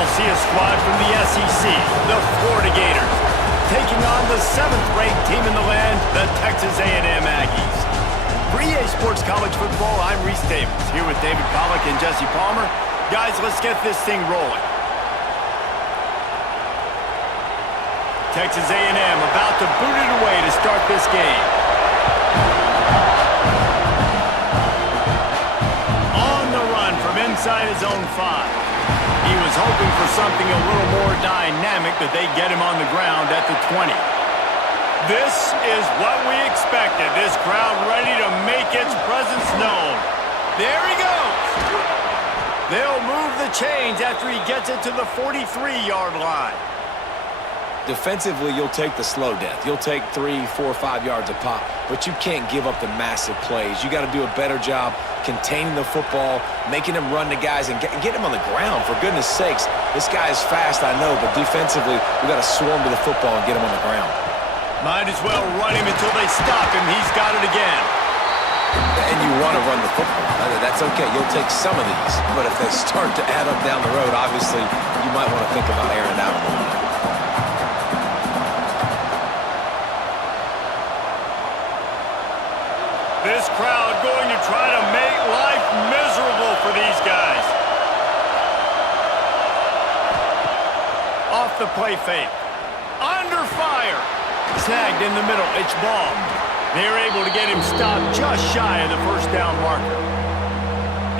we'll see a squad from the SEC, the Florida Gators, taking on the 7th-ranked team in the land, the Texas A&M Aggies. For EA Sports College Football, I'm Reese Davis, here with David Pollack and Jesse Palmer. Guys, let's get this thing rolling. Texas A&M about to boot it away to start this game. On the run from inside his own 5. He was hoping for something a little more dynamic, but they get him on the ground at the 20. This is what we expected. This crowd ready to make its presence known. There he goes. They'll move the chains after he gets it to the 43-yard line. Defensively, you'll take the slow death. You'll take 3, 4, 5 yards a pop, but you can't give up the massive plays. You got to do a better job containing the football, making him run to guys, and get him on the ground. For goodness sakes, this guy is fast, I know, but defensively, we got to swarm to the football and get him on the ground. Might as well run him until they stop him. He's got it again. And you want to run the football. That's okay. You'll take some of these, but if they start to add up down the road, obviously, you might want to think about airing it out a little bit. This crowd going to try to make life miserable for these guys. Off the play fake. Under fire. Snagged in the middle. It's ball. They're able to get him stopped just shy of the first down marker.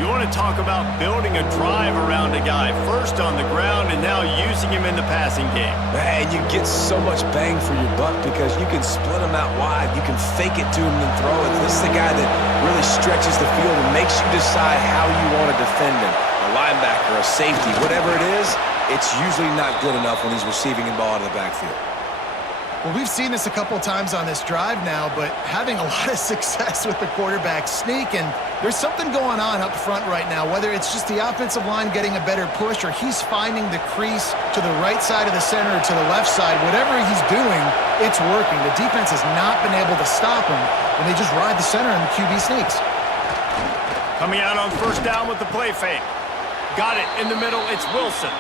You want to talk about building a drive around a guy. First on the ground and now using him in the passing game. And you get so much bang for your buck because you can split him out wide. You can fake it to him and throw it. This is the guy that really stretches the field and makes you decide how you want to defend him. A linebacker, a safety, whatever it is, it's usually not good enough when he's receiving the ball out of the backfield. Well, we've seen this a couple times on this drive now, but having a lot of success with the quarterback sneak, and there's something going on up front right now, whether it's just the offensive line getting a better push or he's finding the crease to the right side of the center or to the left side. Whatever he's doing, it's working. The defense has not been able to stop him, and they just ride the center and the QB sneaks. Coming out on first down with the play fake. Got it in the middle. It's Wilson.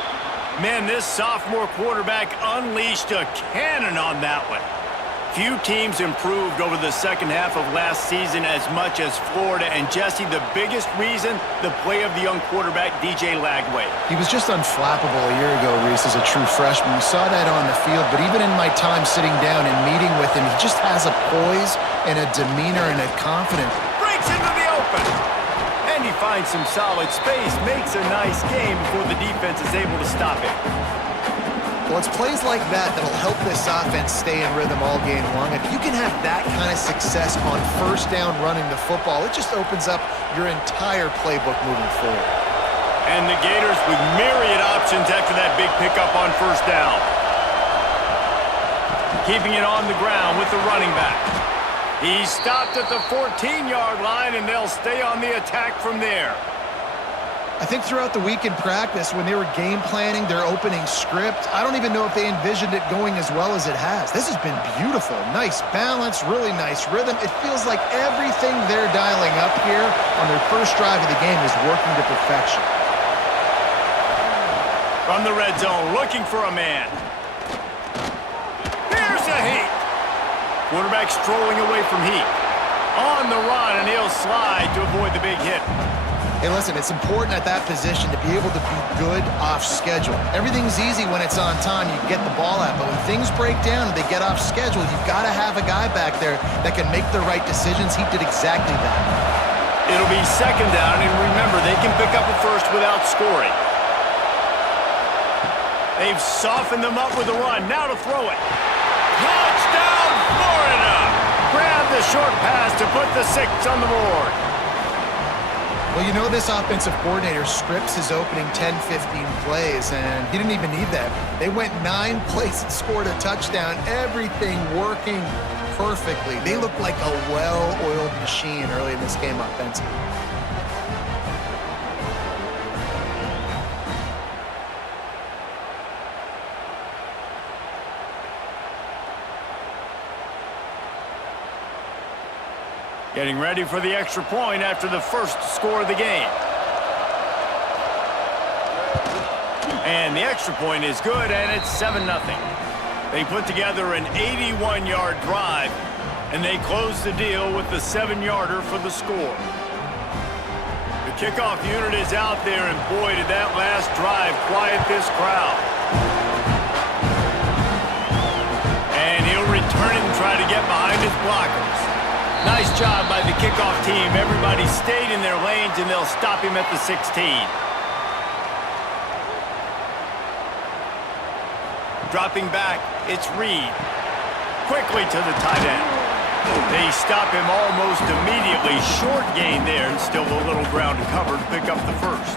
Man, this sophomore quarterback unleashed a cannon on that one. Few teams improved over the second half of last season as much as Florida. And Jesse, the biggest reason, the play of the young quarterback, DJ Lagway. He was just unflappable a year ago, Reese, as a true freshman. We saw that on the field, but even in my time sitting down and meeting with him, he just has a poise and a demeanor and a confidence. Breaks into the open. And he finds some solid space, makes a nice game before the defense is able to stop him. Well, it's plays like that that'll help this offense stay in rhythm all game long. If you can have that kind of success on first down running the football, it just opens up your entire playbook moving forward. And the Gators with myriad options after that big pickup on first down. Keeping it on the ground with the running back. He stopped at the 14-yard line, and they'll stay on the attack from there. I think throughout the week in practice, when they were game planning their opening script, I don't even know if they envisioned it going as well as it has. This has been beautiful. Nice balance, really nice rhythm. It feels like everything they're dialing up here on their first drive of the game is working to perfection. From the red zone, looking for a man. Here's a heat. Quarterback strolling away from heat. On the run, and he'll slide to avoid the big hit. Hey, listen, it's important at that position to be able to be good off schedule. Everything's easy when it's on time. You get the ball out. But when things break down and they get off schedule, you've got to have a guy back there that can make the right decisions. He did exactly that. It'll be second down, and remember, they can pick up a first without scoring. They've softened them up with a run. Now to throw it. Touchdown, Florida! Grab the short pass to put the 6 on the board. Well, you know this offensive coordinator scripts his opening 10, 15 plays, and he didn't even need that. They went 9 plays and scored a touchdown. Everything working perfectly. They look like a well-oiled machine early in this game offensively. Getting ready for the extra point after the first score of the game. And the extra point is good, and it's 7-0. They put together an 81-yard drive, and they close the deal with the 7-yarder for the score. The kickoff unit is out there, and boy, did that last drive quiet this crowd. And he'll return it and try to get behind his blockers. Nice job by the kickoff team. Everybody stayed in their lanes, and they'll stop him at the 16. Dropping back, it's Reed. Quickly to the tight end. They stop him almost immediately. Short gain there, and still a little ground to cover to pick up the first.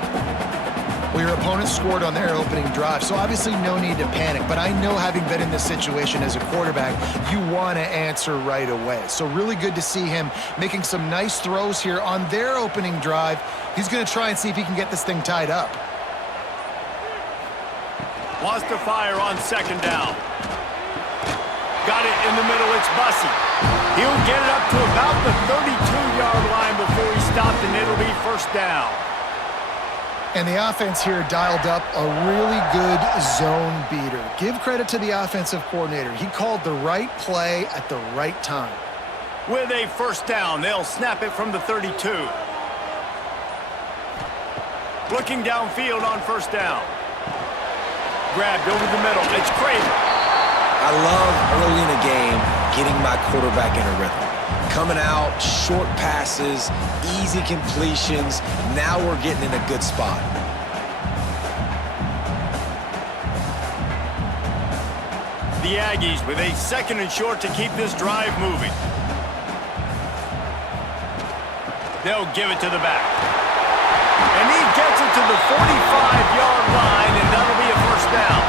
Well, your opponent scored on their opening drive, so obviously no need to panic. But I know, having been in this situation as a quarterback, you want to answer right away. So really good to see him making some nice throws here on their opening drive. He's going to try and see if he can get this thing tied up. Wants to fire on second down. Got it in the middle, it's Bussey. He'll get it up to about the 32-yard line before he stopped, and it'll be first down. And the offense here dialed up a really good zone beater. Give credit to the offensive coordinator. He called the right play at the right time. With a first down, they'll snap it from the 32. Looking downfield on first down. Grabbed over the middle. It's Craven. I love early in a game getting my quarterback in a rhythm. Coming out, short passes, easy completions. Now we're getting in a good spot. The Aggies with a 2nd and short to keep this drive moving. They'll give it to the back. And he gets it to the 45-yard line, and that'll be a first down.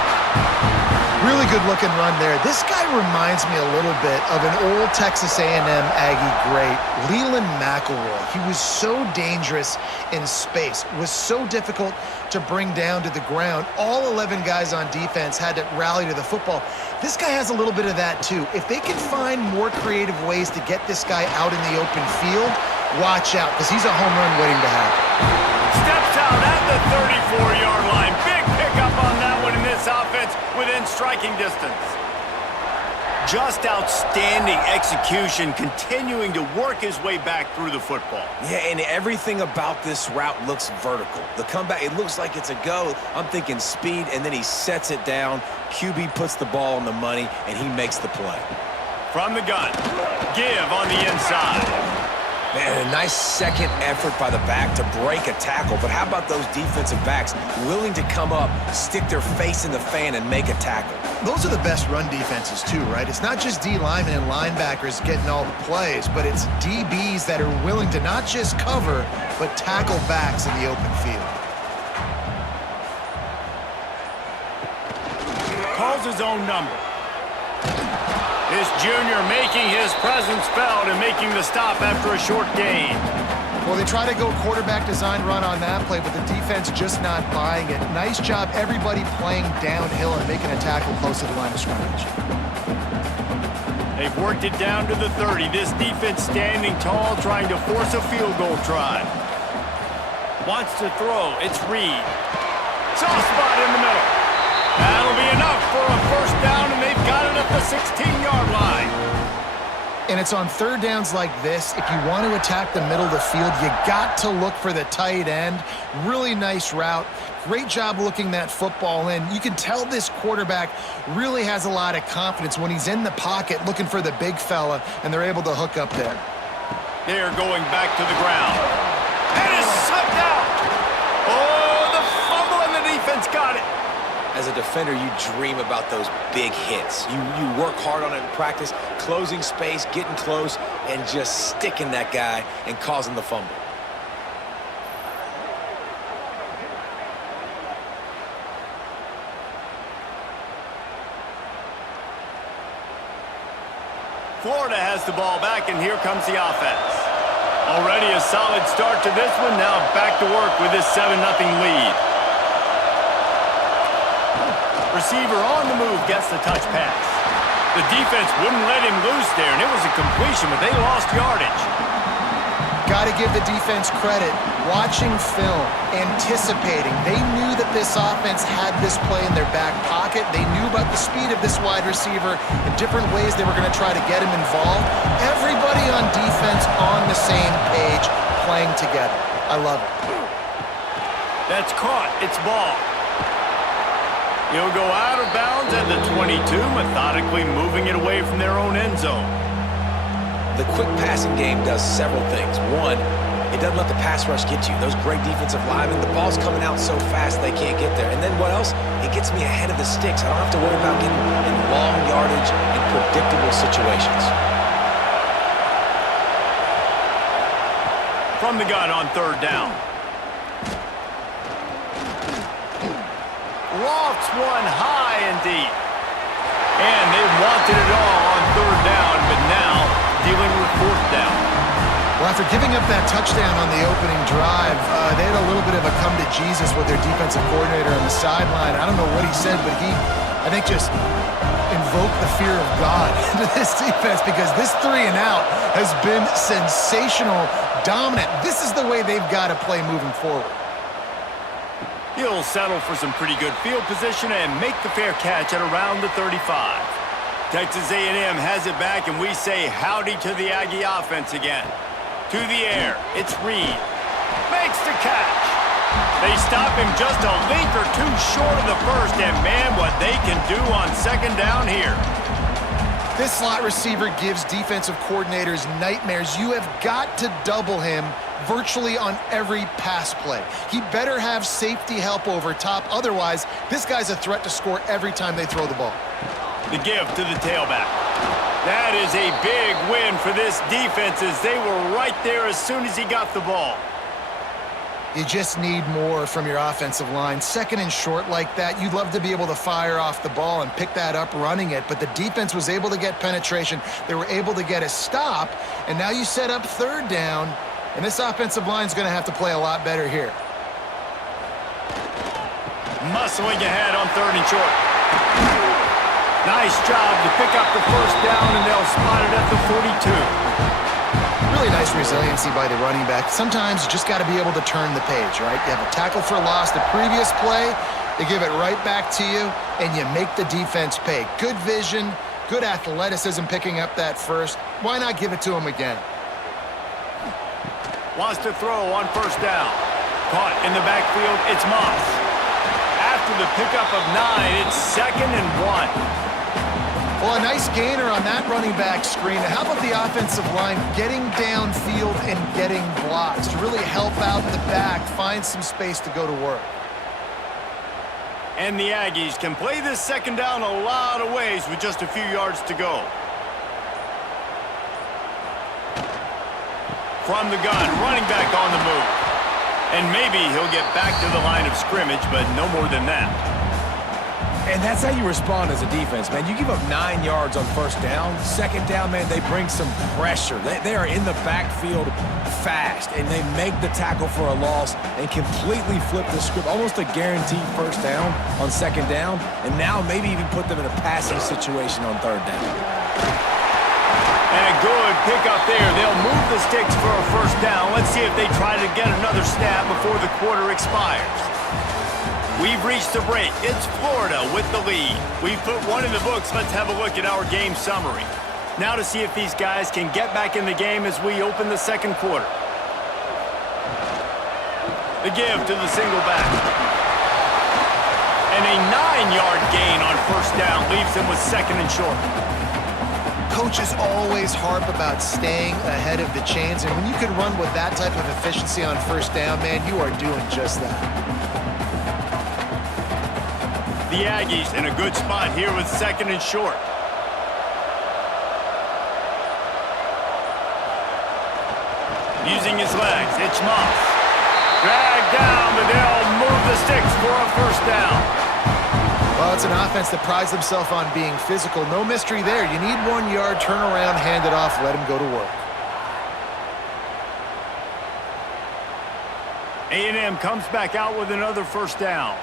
Really good looking run there. This guy reminds me a little bit of an old Texas A&M Aggie great, Leland McElroy. He was so dangerous in space, was so difficult to bring down to the ground. All 11 guys on defense had to rally to the football. This guy has a little bit of that too. If they can find more creative ways to get this guy out in the open field, watch out, because he's a home run waiting to happen. Steps out at the 34-yard line. Big pickup on that one in this offense within striking distance. Just outstanding execution, continuing to work his way back through the football. Yeah, and everything about this route looks vertical. The comeback, it looks like it's a go. I'm thinking speed, and then he sets it down. QB puts the ball on the money, and he makes the play. From the gun, give on the inside. Man, a nice second effort by the back to break a tackle. But how about those defensive backs willing to come up, stick their face in the fan, and make a tackle? Those are the best run defenses too, right? It's not just D linemen and linebackers getting all the plays, but it's DBs that are willing to not just cover, but tackle backs in the open field. Calls his own number. This junior making his presence felt and making the stop after a short gain. Well, they try to go quarterback design run on that play, but the defense just not buying it. Nice job, everybody playing downhill and making a tackle close to the line of scrimmage. They've worked it down to the 30. This defense standing tall, trying to force a field goal try. Wants to throw. It's Reed. Soft spot in the middle. That'll be enough for a first down, and they've got it at the 16-yard line. And it's on third downs like this, if you want to attack the middle of the field, you got to look for the tight end. Really nice route. Great job looking that football in. You can tell this quarterback really has a lot of confidence when he's in the pocket looking for the big fella, and they're able to hook up there. They're going back to the ground. And it's sucked out. Oh, the fumble, and the defense got it. As a defender, you dream about those big hits. You work hard on it in practice, closing space, getting close, and just sticking that guy and causing the fumble. Florida has the ball back, and here comes the offense. Already a solid start to this one. Now back to work with this 7-0 lead. Receiver on the move gets the touch pass. The defense wouldn't let him loose there, and it was a completion, but they lost yardage. got to give the defense credit. Watching film, anticipating. They knew that this offense had this play in their back pocket. They knew about the speed of this wide receiver and different ways they were going to try to get him involved. Everybody on defense on the same page, playing together. I love it. That's caught. It's ball. He'll go out of bounds at the 22, methodically moving it away from their own end zone. The quick passing game does several things. One, it doesn't let the pass rush get you. Those great defensive linemen, the ball's coming out so fast they can't get there. And then what else? It gets me ahead of the sticks. I don't have to worry about getting in long yardage and predictable situations. From the gun on third down. Lofts one high and deep. And they wanted it all on third down, but now dealing with fourth down. Well, after giving up that touchdown on the opening drive, they had a little bit of a come to Jesus with their defensive coordinator on the sideline. I don't know what he said, but he, I think, just invoked the fear of God into this defense, because this 3 and out has been sensational, dominant. This is the way they've got to play moving forward. He'll settle for some pretty good field position and make the fair catch at around the 35. Texas A&M has it back, and we say howdy to the Aggie offense again. To the air, it's Reed. Makes the catch. They stop him just a link or two short of the first, and man, what they can do on second down here. This slot receiver gives defensive coordinators nightmares. You have got to double him virtually on every pass play. He better have safety help over top. Otherwise, this guy's a threat to score every time they throw the ball. The give to the tailback. That is a big win for this defense, as they were right there as soon as he got the ball. You just need more from your offensive line. Second and short like that, you'd love to be able to fire off the ball and pick that up running it, but the defense was able to get penetration. They were able to get a stop, and now you set up third down, and this offensive line's going to have to play a lot better here. Muscling ahead on third and short. Nice job to pick up the first down, and they'll spot it at the 42. Really nice resiliency by the running back. Sometimes you just got to be able to turn the page, right? You have a tackle for loss the previous play, they give it right back to you, and you make the defense pay. Good vision, good athleticism picking up that first. Why not give it to him again? Wants to throw on first down. Caught in the backfield, it's Moss. After the pickup of 9, it's 2nd and 1. Well, a nice gainer on that running back screen. How about the offensive line getting downfield and getting blocks to really help out the back, find some space to go to work? And the Aggies can play this second down a lot of ways with just a few yards to go. From the gun, running back on the move. And maybe he'll get back to the line of scrimmage, but no more than that. And that's how you respond as a defense, man. You give up 9 yards on first down. Second down, man, they bring some pressure. They are in the backfield fast, and they make the tackle for a loss and completely flip the script. Almost a guaranteed first down on second down, and now maybe even put them in a passing situation on third down. And a good pickup there. They'll move the sticks for a first down. Let's see if they try to get another stab before the quarter expires. We've reached the break. It's Florida with the lead. We've put one in the books. Let's have a look at our game summary. Now to see if these guys can get back in the game as we open the second quarter. The give to the single back. And a 9-yard gain on first down leaves them with 2nd and short. Coaches always harp about staying ahead of the chains, and when you can run with that type of efficiency on first down, man, you are doing just that. The Aggies in a good spot here with 2nd and short. Using his legs, it's Moss. Dragged down, but they'll move the sticks for a first down. Well, it's an offense that prides themselves on being physical. No mystery there. You need 1 yard, turn around, hand it off, let him go to work. A&M comes back out with another first down.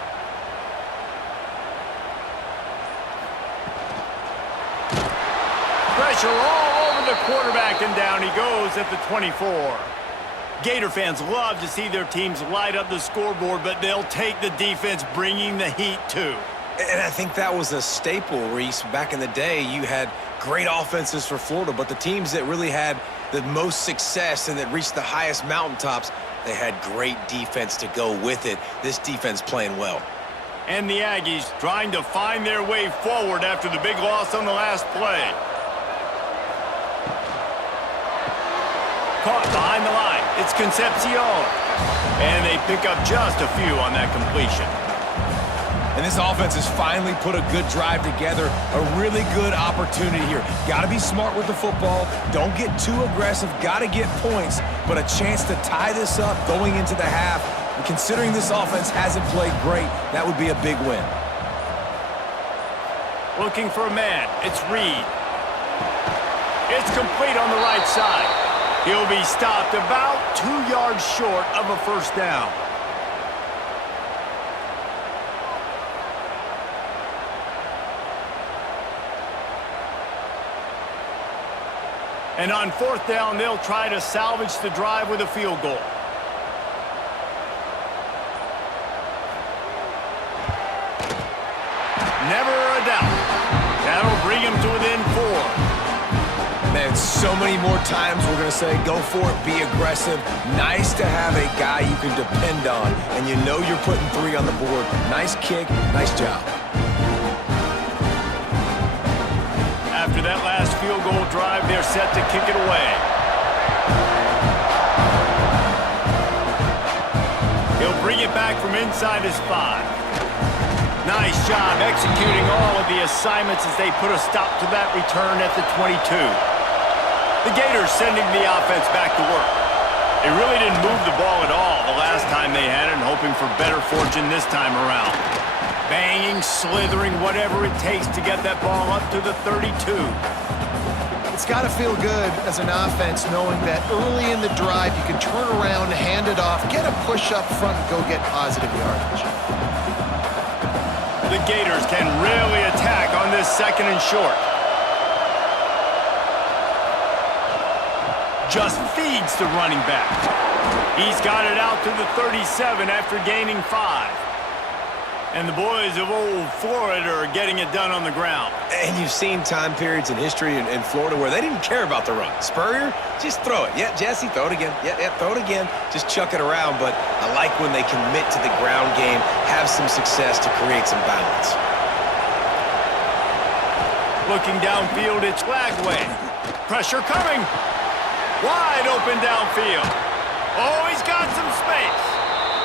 Pressure all over the quarterback, and down he goes at the 24. Gator fans love to see their teams light up the scoreboard, but they'll take the defense bringing the heat too. And I think that was a staple, Reese. Back in the day, you had great offenses for Florida, but the teams that really had the most success and that reached the highest mountaintops, they had great defense to go with it. This defense playing well. And the Aggies trying to find their way forward after the big loss on the last play. Caught behind the line. It's Concepcion. And they pick up just a few on that completion. And this offense has finally put a good drive together. A really good opportunity here. Got to be smart with the football. Don't get too aggressive. Got to get points. But a chance to tie this up going into the half. And considering this offense hasn't played great, that would be a big win. Looking for a man. It's Reed. It's complete on the right side. He'll be stopped about 2 yards short of a first down. And on fourth down, they'll try to salvage the drive with a field goal. Never a doubt. That'll bring him to within 4. Man, so many more times we're going to say, go for it, be aggressive. Nice to have a guy you can depend on, and you know you're putting 3 on the board. Nice kick, nice job. After that last field goal drive, they're set to kick it away. He'll bring it back from inside his 5. Nice job executing all of the assignments as they put a stop to that return at the 22. The Gators sending the offense back to work. They really didn't move the ball at all the last time they had it, and hoping for better fortune this time around. Banging, slithering, whatever it takes to get that ball up to the 32. It's got to feel good as an offense knowing that early in the drive you can turn around, hand it off, get a push up front, and go get positive yardage. The Gators can really attack on this 2nd and short. Just feeds the running back. He's got it out to the 37 after gaining 5. And the boys of old Florida are getting it done on the ground. And you've seen time periods in history in Florida where they didn't care about the run. Spurrier, just throw it. Yeah, Jesse, throw it again. Yeah, throw it again. Just chuck it around. But I like when they commit to the ground game, have some success to create some balance. Looking downfield, it's Lagway. Pressure coming. Wide open downfield. Oh, he's got some space.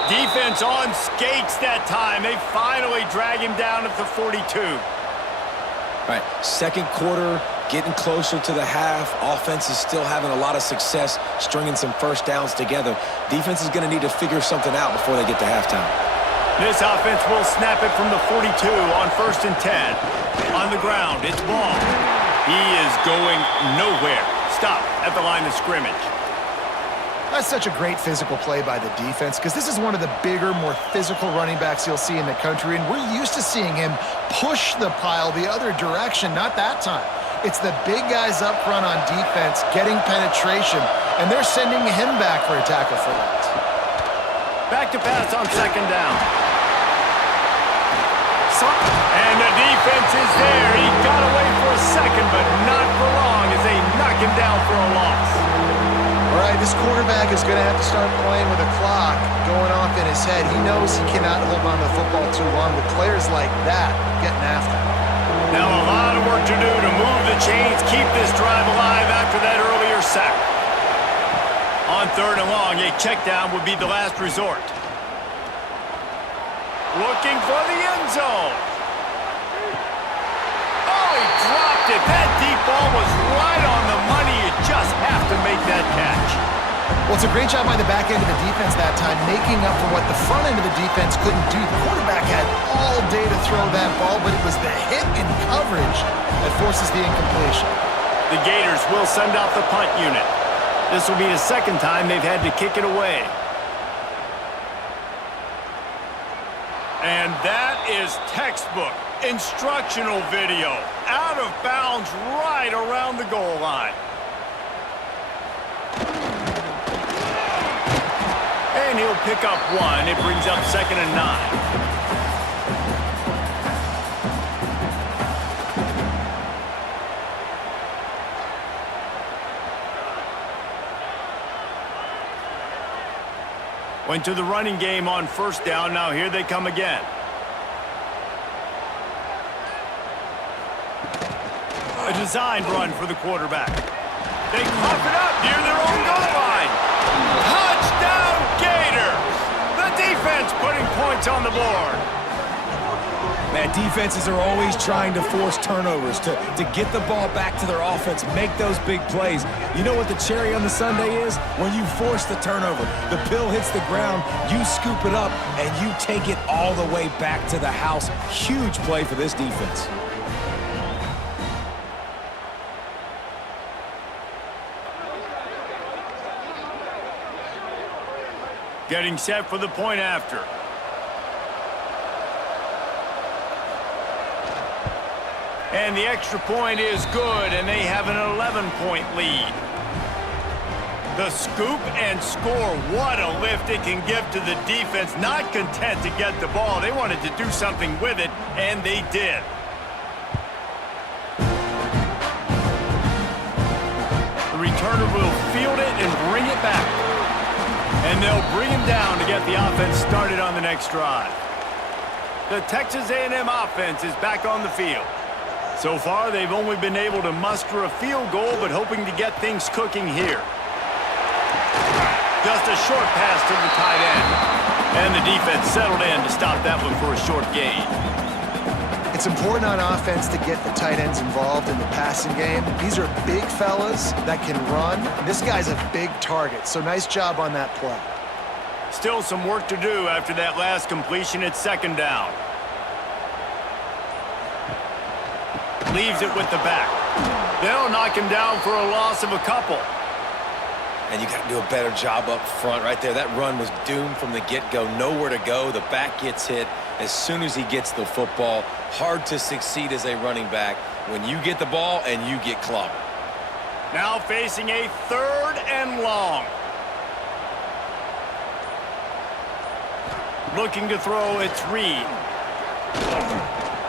Defense on skates that time. They finally drag him down at the 42. All right, 2nd quarter, getting closer to the half. Offense is still having a lot of success stringing some first downs together. Defense is going to need to figure something out before they get to halftime. This offense will snap it from the 42 on 1st and 10. On the ground, it's Ball. He is going nowhere. Stop at the line of scrimmage. That's such a great physical play by the defense because this is one of the bigger, more physical running backs you'll see in the country, and we're used to seeing him push the pile the other direction. Not that time. It's the big guys up front on defense getting penetration, and they're sending him back for a tackle for loss. Back to pass on 2nd down. And the defense is there. He got away for a second, but not for long as they knock him down for a loss. All right, this quarterback is going to have to start playing with a clock going off in his head. He knows he cannot hold on to the football too long with players like that getting after him. Now a lot of work to do to move the chains, keep this drive alive after that earlier sack. On 3rd and long, a check down would be the last resort. Looking for the end zone. Oh, he dropped it. That deep ball was right on the money. You just have to make that catch. Well, it's a great job by the back end of the defense that time, making up for what the front end of the defense couldn't do. The quarterback had all day to throw that ball, but it was the hit in coverage that forces the incompletion. The Gators will send out the punt unit. This will be the 2nd time they've had to kick it away. And that is textbook instructional video. Out of bounds right around the goal line. And he'll pick up one. It brings up 2nd and 9. Went to the running game on 1st down. Now here they come again. A designed run for the quarterback. They cough it up near their own goal line. Touchdown Gators! The defense putting points on the board. Man, defenses are always trying to force turnovers to get the ball back to their offense, make those big plays. You know what the cherry on the sundae is? When you force the turnover, the pill hits the ground, you scoop it up, and you take it all the way back to the house. Huge play for this defense. Getting set for the point after. And the extra point is good, and they have an 11-point lead. The scoop and score. What a lift it can give to the defense. Not content to get the ball. They wanted to do something with it, and they did. The returner will field it and bring it back. And they'll bring him down to get the offense started on the next drive. The Texas A&M offense is back on the field. So far, they've only been able to muster a field goal, but hoping to get things cooking here. Just a short pass to the tight end. And the defense settled in to stop that one for a short gain. It's important on offense to get the tight ends involved in the passing game. These are big fellas that can run. This guy's a big target, so nice job on that play. Still some work to do after that last completion at 2nd down. Leaves it with the back. They'll knock him down for a loss of a couple. And you got to do a better job up front right there. That run was doomed from the get-go. Nowhere to go. The back gets hit as soon as he gets the football. Hard to succeed as a running back when you get the ball and you get clobbered. Now facing a 3rd and long. Looking to throw, it's Reed.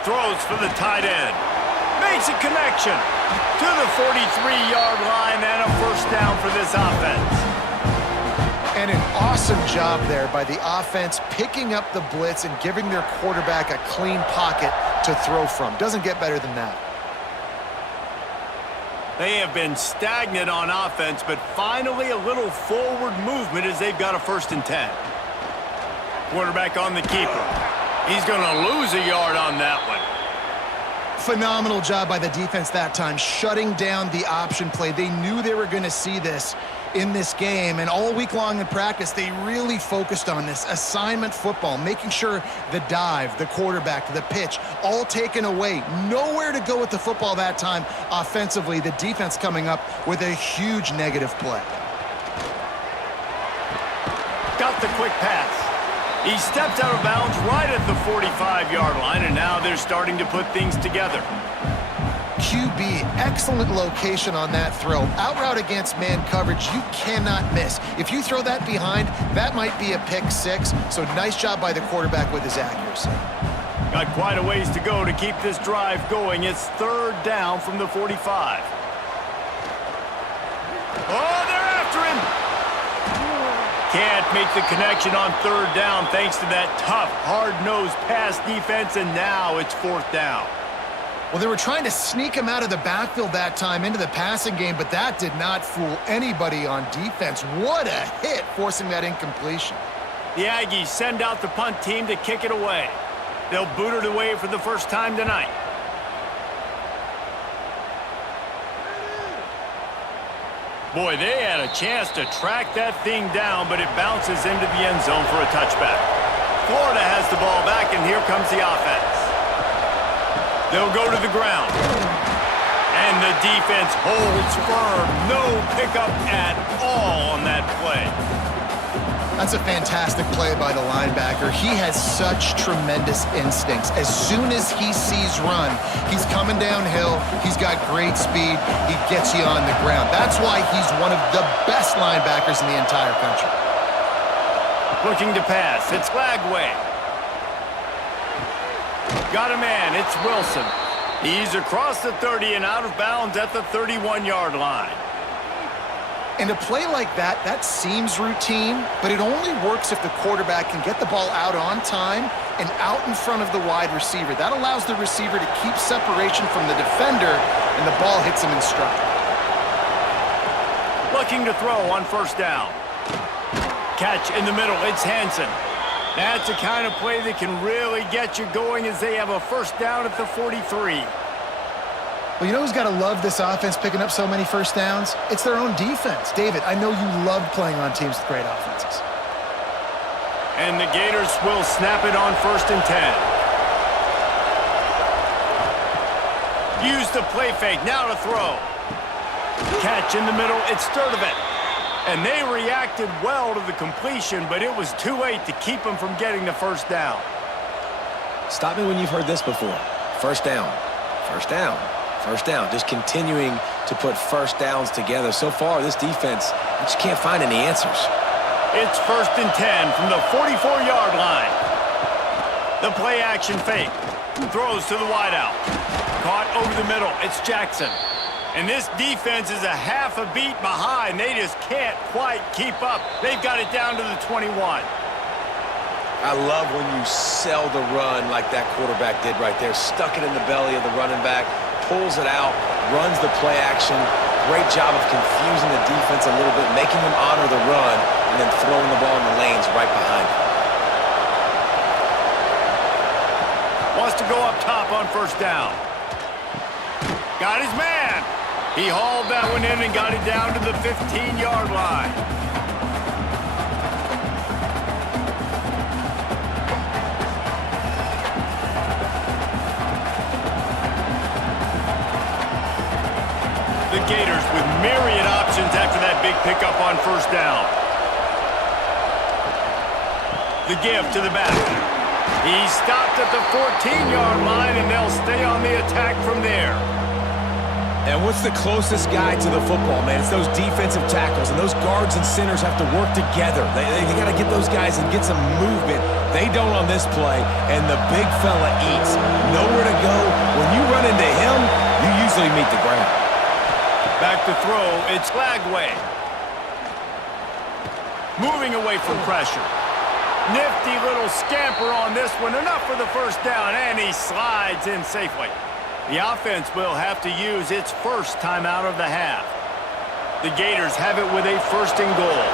Throws for the tight end. Makes a connection to the 43-yard line and a 1st down for this offense. And an awesome job there by the offense picking up the blitz and giving their quarterback a clean pocket to throw from. Doesn't get better than that. They have been stagnant on offense, but finally a little forward movement as they've got a 1st and 10. Quarterback on the keeper. He's going to lose a yard on that one. Phenomenal job by the defense that time, shutting down the option play. They knew they were going to see this in this game, and all week long in practice, they really focused on this assignment football, making sure the dive, the quarterback, the pitch, all taken away. Nowhere to go with the football that time offensively. The defense coming up with a huge negative play. Got the quick pass. He steps out of bounds right at the 45-yard line, and now they're starting to put things together. QB, excellent location on that throw. Out route against man coverage, you cannot miss. If you throw that behind, that might be a pick 6. So nice job by the quarterback with his accuracy. Got quite a ways to go to keep this drive going. It's 3rd down from the 45. Oh, they're after him. Can't make the connection on 3rd down thanks to that tough, hard-nosed pass defense, and now it's 4th down. Well, they were trying to sneak him out of the backfield that time into the passing game, but that did not fool anybody on defense. What a hit, forcing that incompletion. The Aggies send out the punt team to kick it away. They'll boot it away for the first time tonight. Boy, they had a chance to track that thing down, but it bounces into the end zone for a touchback. Florida has the ball back, and here comes the offense. They'll go to the ground. And the defense holds firm. No pickup at all on that play. That's a fantastic play by the linebacker. He has such tremendous instincts. As soon as he sees run, he's coming downhill. He's got great speed. He gets you on the ground. That's why he's one of the best linebackers in the entire country. Looking to pass. It's Lagway. Got a man. It's Wilson. He's across the 30 and out of bounds at the 31-yard line. And a play like that, that seems routine, but it only works if the quarterback can get the ball out on time and out in front of the wide receiver. That allows the receiver to keep separation from the defender, and the ball hits him in stride. Looking to throw on first down. Catch in the middle. It's Hansen. That's the kind of play that can really get you going as they have a first down at the 43. Well, you know who's got to love this offense picking up so many first downs? It's their own defense. David, I know you loved playing on teams with great offenses. And the Gators will snap it on 1st and 10. Use the play fake. Now to throw. Catch in the middle. It's Sturdivant. And they reacted well to the completion, but it was too late to keep them from getting the first down. Stop me when you've heard this before. First down. First down. First down. Just continuing to put first downs together. So far, this defense, I just can't find any answers. It's 1st and 10 from the 44-yard line. The play action fake. Throws to the wideout. Caught over the middle. It's Jackson. And this defense is a half a beat behind. They just can't quite keep up. They've got it down to the 21. I love when you sell the run like that quarterback did right there. Stuck it in the belly of the running back, pulls it out, runs the play action. Great job of confusing the defense a little bit, making them honor the run, and then throwing the ball in the lanes right behind it. Wants to go up top on first down. Got his man. He hauled that one in and got it down to the 15-yard line. The Gators with myriad options after that big pickup on first down. The give to the back. He stopped at the 14-yard line, and they'll stay on the attack from there. And what's the closest guy to the football, man? It's those defensive tackles, and those guards and centers have to work together. They got to get those guys and get some movement. They don't on this play, and the big fella eats. Nowhere to go. When you run into him, you usually meet the ground. Back to throw, it's Lagway. Moving away from pressure. Nifty little scamper on this one. Enough for the first down, and he slides in safely. The offense will have to use its first timeout of the half. The Gators have it with a 1st and goal.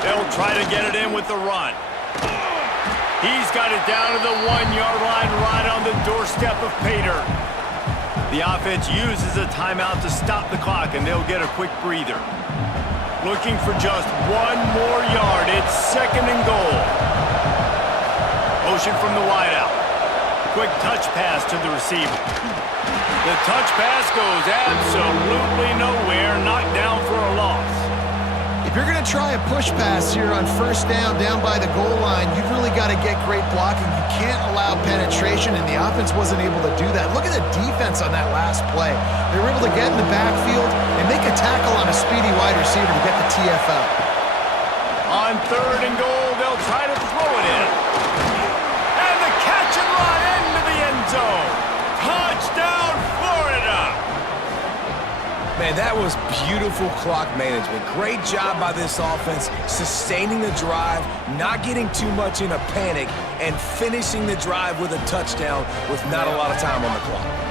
They'll try to get it in with the run. He's got it down to the 1-yard line right on the doorstep of Pater. The offense uses a timeout to stop the clock, and they'll get a quick breather. Looking for just 1 more yard. It's 2nd and goal. Motion from the wideout. Quick touch pass to the receiver. The touch pass goes absolutely nowhere. Knocked down for a loss. If you're going to try a push pass here on first down by the goal line, you've really got to get great blocking. You can't allow penetration, and the offense wasn't able to do that. Look at the defense on that last play. They were able to get in the backfield and make a tackle on a speedy wide receiver to get the TFL. On 3rd and goal, they'll try to throw it in. And the catch and run into the end zone. Touchdown, Florida! Man, that was beautiful clock management. Great job by this offense, sustaining the drive, not getting too much in a panic, and finishing the drive with a touchdown with not a lot of time on the clock.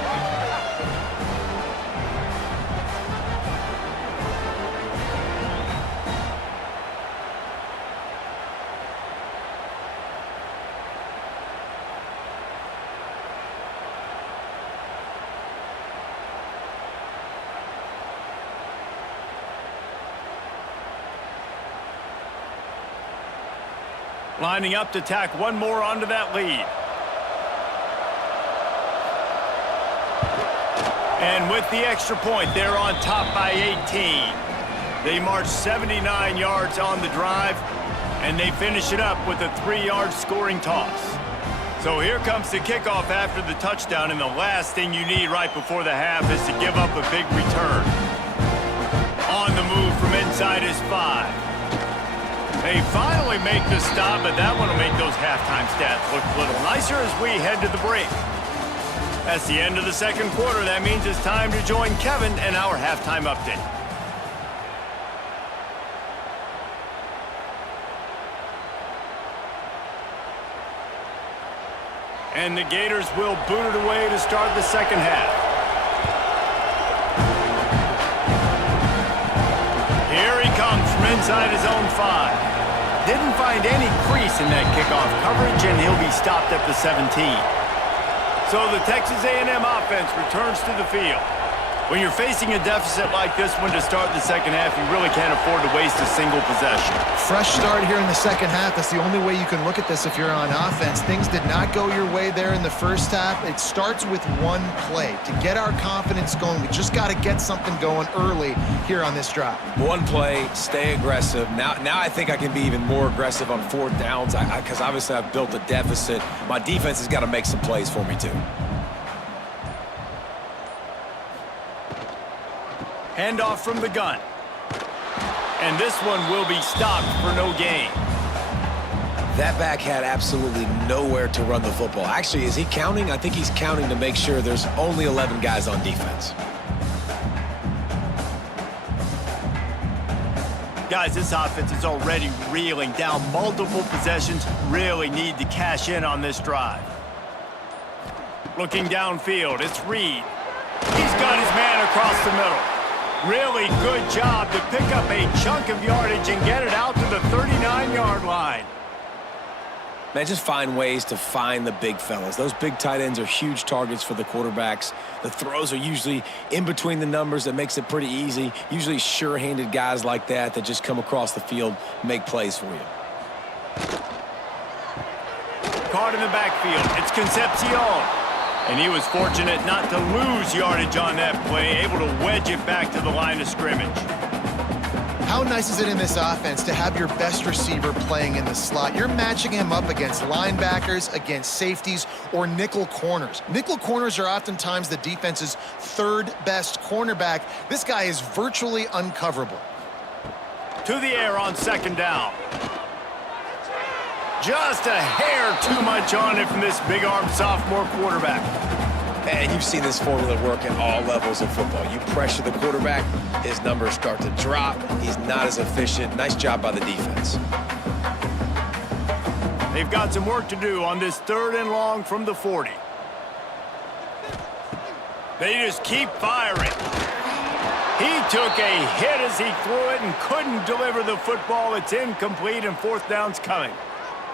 Lining up to tack one more onto that lead. And with the extra point, they're on top by 18. They march 79 yards on the drive, and they finish it up with a 3-yard scoring toss. So here comes the kickoff after the touchdown, and the last thing you need right before the half is to give up a big return. On the move. move from inside his 5. They finally make the stop, but that one will make those halftime stats look a little nicer as we head to the break. That's the end of the second quarter. That means it's time to join Kevin and our halftime update. And the Gators will boot it away to start the second half. Here he comes from inside his own 5. Didn't find any crease in that kickoff coverage, and he'll be stopped at the 17. So the Texas A&M offense returns to the field. When you're facing a deficit like this one to start the second half, you really can't afford to waste a single possession. Fresh start here in the second half. That's the only way you can look at this if you're on offense. Things did not go your way there in the first half. It starts with one play. To get our confidence going, we just got to get something going early here on this drive. One play, stay aggressive. Now I think I can be even more aggressive on fourth downs because obviously I've built a deficit. My defense has got to make some plays for me too. Handoff from the gun. And this one will be stopped for no gain. That back had absolutely nowhere to run the football. Actually, is he counting? I think he's counting to make sure there's only 11 guys on defense. Guys, this offense is already reeling down multiple possessions. Really need to cash in on this drive. Looking downfield, it's Reed. He's got his man across the middle. Really good job to pick up a chunk of yardage and get it out to the 39-yard line. Man, just find ways to find the big fellas. Those big tight ends are huge targets for the quarterbacks. The throws are usually in between the numbers. That makes it pretty easy. Usually sure-handed guys like that just come across the field, make plays for you. Caught in the backfield. It's Concepcion. And he was fortunate not to lose yardage on that play, able to wedge it back to the line of scrimmage. How nice is it in this offense to have your best receiver playing in the slot? You're matching him up against linebackers, against safeties, or nickel corners. Nickel corners are oftentimes the defense's third best cornerback. This guy is virtually uncoverable. To the air on second down. Just a hair too much on it from this big-armed sophomore quarterback. And you've seen this formula work at all levels of football. You pressure the quarterback, his numbers start to drop. He's not as efficient. Nice job by the defense. They've got some work to do on this 3rd and long from the 40. They just keep firing. He took a hit as he threw it and couldn't deliver the football. It's incomplete and 4th down's coming.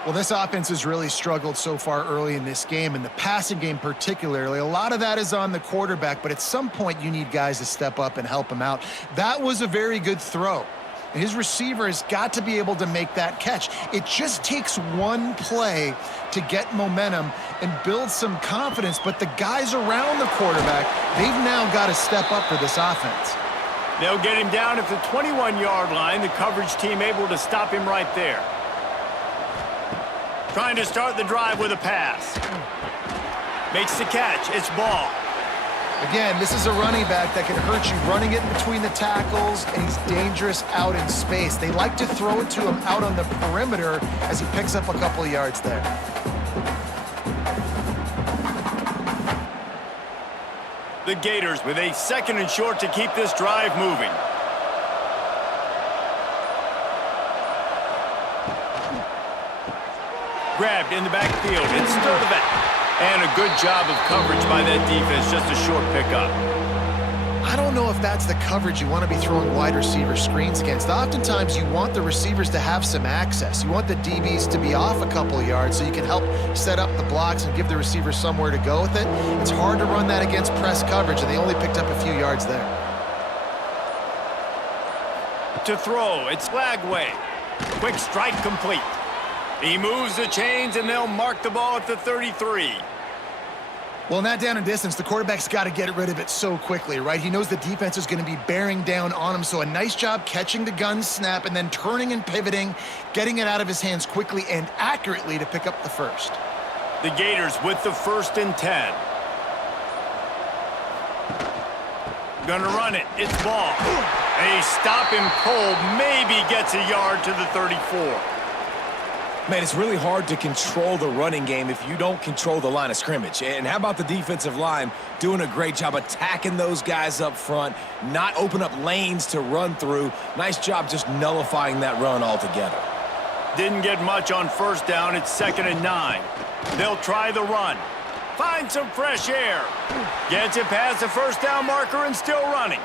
Well, this offense has really struggled so far early in this game, and the passing game particularly. A lot of that is on the quarterback, but at some point you need guys to step up and help him out. That was a very good throw. His receiver has got to be able to make that catch. It just takes one play to get momentum and build some confidence, but the guys around the quarterback, they've now got to step up for this offense. They'll get him down at the 21-yard line. The coverage team able to stop him right there. Trying to start the drive with a pass. Makes the catch. It's ball. Again, this is a running back that can hurt you running it between the tackles, and he's dangerous out in space. They like to throw it to him out on the perimeter as he picks up a couple of yards there. The Gators with a 2nd and short to keep this drive moving. Grabbed in the backfield. It's Sturdivant. And a good job of coverage by that defense. Just a short pickup. I don't know if that's the coverage you want to be throwing wide receiver screens against. Oftentimes, you want the receivers to have some access. You want the DBs to be off a couple of yards so you can help set up the blocks and give the receivers somewhere to go with it. It's hard to run that against press coverage, and they only picked up a few yards there. To throw, it's Lagway. Quick strike complete. He moves the chains, and they'll mark the ball at the 33. Well, in that down and distance, the quarterback's got to get rid of it so quickly, right? He knows the defense is going to be bearing down on him, so a nice job catching the gun snap and then turning and pivoting, getting it out of his hands quickly and accurately to pick up the first. The Gators with the 1st and 10. Gonna run it. It's ball. They stop him cold, maybe gets a yard to the 34. Man, it's really hard to control the running game if you don't control the line of scrimmage. And how about the defensive line doing a great job attacking those guys up front, not open up lanes to run through. Nice job just nullifying that run altogether. Didn't get much on first down. It's 2nd and 9. They'll try the run. Find some fresh air. Gets it past the first down marker and still running.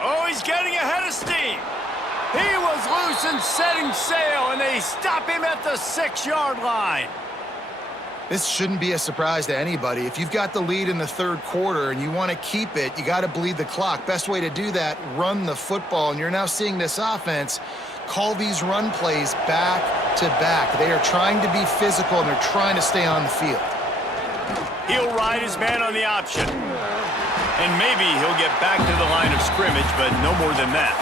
Oh, he's getting ahead of steam. He was loose and setting sail, and they stop him at the 6-yard line. This shouldn't be a surprise to anybody. If you've got the lead in the third quarter and you want to keep it, you got to bleed the clock. Best way to do that, run the football. And you're now seeing this offense call these run plays back to back. They are trying to be physical, and they're trying to stay on the field. He'll ride his man on the option. And maybe he'll get back to the line of scrimmage, but no more than that.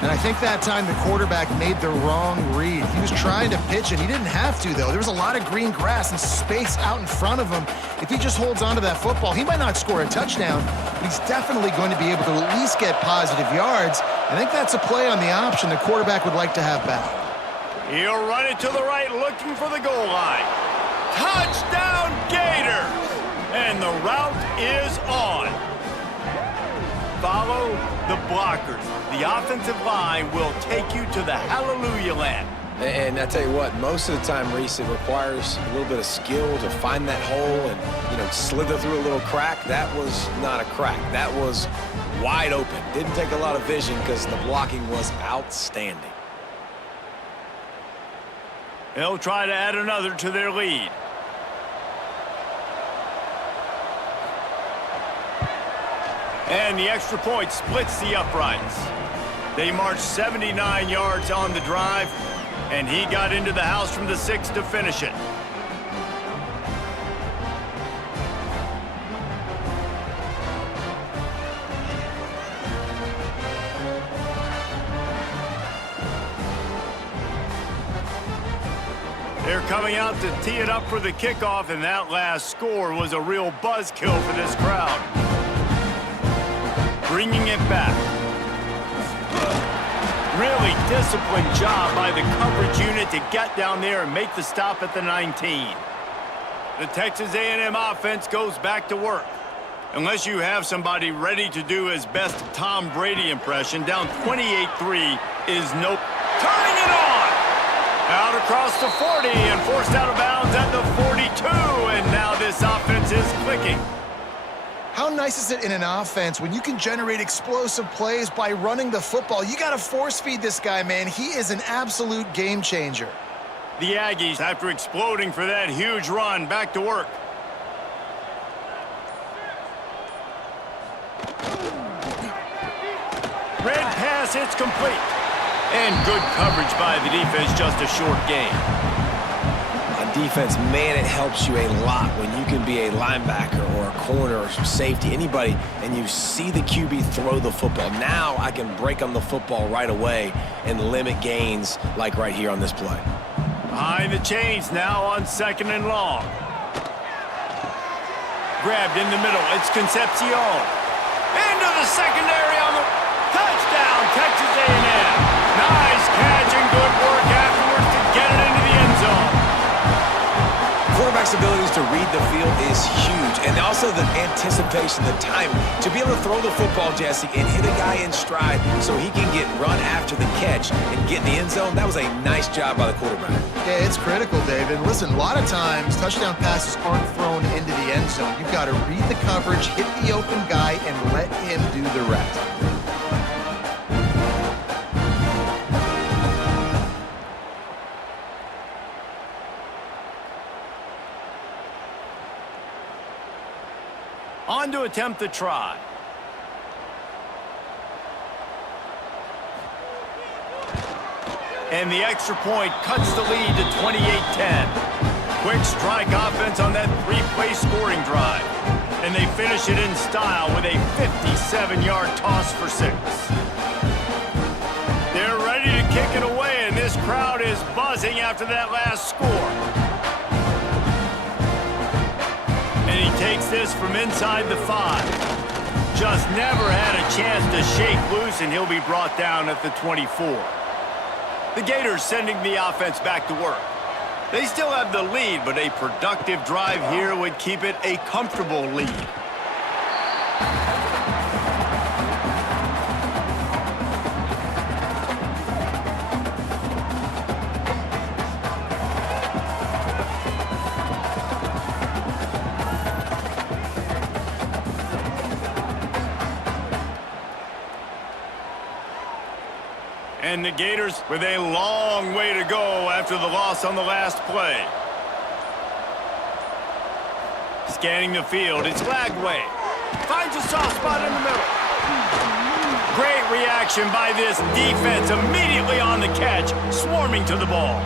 And I think that time the quarterback made the wrong read. He was trying to pitch it. He didn't have to, though. There was a lot of green grass and space out in front of him. If he just holds on to that football, he might not score a touchdown, but he's definitely going to be able to at least get positive yards. I think that's a play on the option the quarterback would like to have back. He'll run it to the right, looking for the goal line. Touchdown, Gators! And the route is on. Follow the blockers. The offensive line will take you to the hallelujah land. And I tell you what, most of the time, Reese, it requires a little bit of skill to find that hole and, slither through a little crack. That was not a crack. That was wide open. Didn't take a lot of vision because the blocking was outstanding. They'll try to add another to their lead. And the extra point splits the uprights. They marched 79 yards on the drive, and he got into the house from the 6 to finish it. They're coming out to tee it up for the kickoff, and that last score was a real buzzkill for this crowd. Bringing it back. Really disciplined job by the coverage unit to get down there and make the stop at the 19. The Texas A&M offense goes back to work. Unless you have somebody ready to do his best Tom Brady impression, down 28-3 is no... Turning it on! Out across the 40 and forced out of bounds at the 42, and now this offense is clicking. How nice is it in an offense when you can generate explosive plays by running the football? You got to force feed this guy, man. He is an absolute game changer. The Aggies, after exploding for that huge run, back to work. Red pass, it's complete. And good coverage by the defense, just a short gain. On defense, man, it helps you a lot when you can be a linebacker or a corner or safety, anybody, and you see the QB throw the football. Now I can break on the football right away and limit gains like right here on this play. Behind the chains now on 2nd and long. Grabbed in the middle. It's Concepcion. Into the secondary on the touchdown, Texas A&M. Nice catch and good work afterwards to get it into the end zone. Quarterback's abilities to read the field is huge, and also the anticipation, the time to be able to throw the football, Jesse, and hit a guy in stride so he can get run after the catch and get in the end zone. That was a nice job by the quarterback. Yeah, it's critical, David. Listen, a lot of times touchdown passes aren't thrown into the end zone. You've got to read the coverage, hit the open guy, and let him do the rest. On to attempt the try. And the extra point cuts the lead to 28-10. Quick strike offense on that three-play scoring drive. And they finish it in style with a 57-yard toss for 6. They're ready to kick it away, and this crowd is buzzing after that last score. And he takes this from inside the 5. just never had a chance to shake loose, and he'll be brought down at the 24. The Gators sending the offense back to work. They still have the lead, but a productive drive here would keep it a comfortable lead. And the Gators with a long way to go after the loss on the last play. Scanning the field, it's Lagway. Finds a soft spot in the middle. Great reaction by this defense, immediately on the catch, swarming to the ball.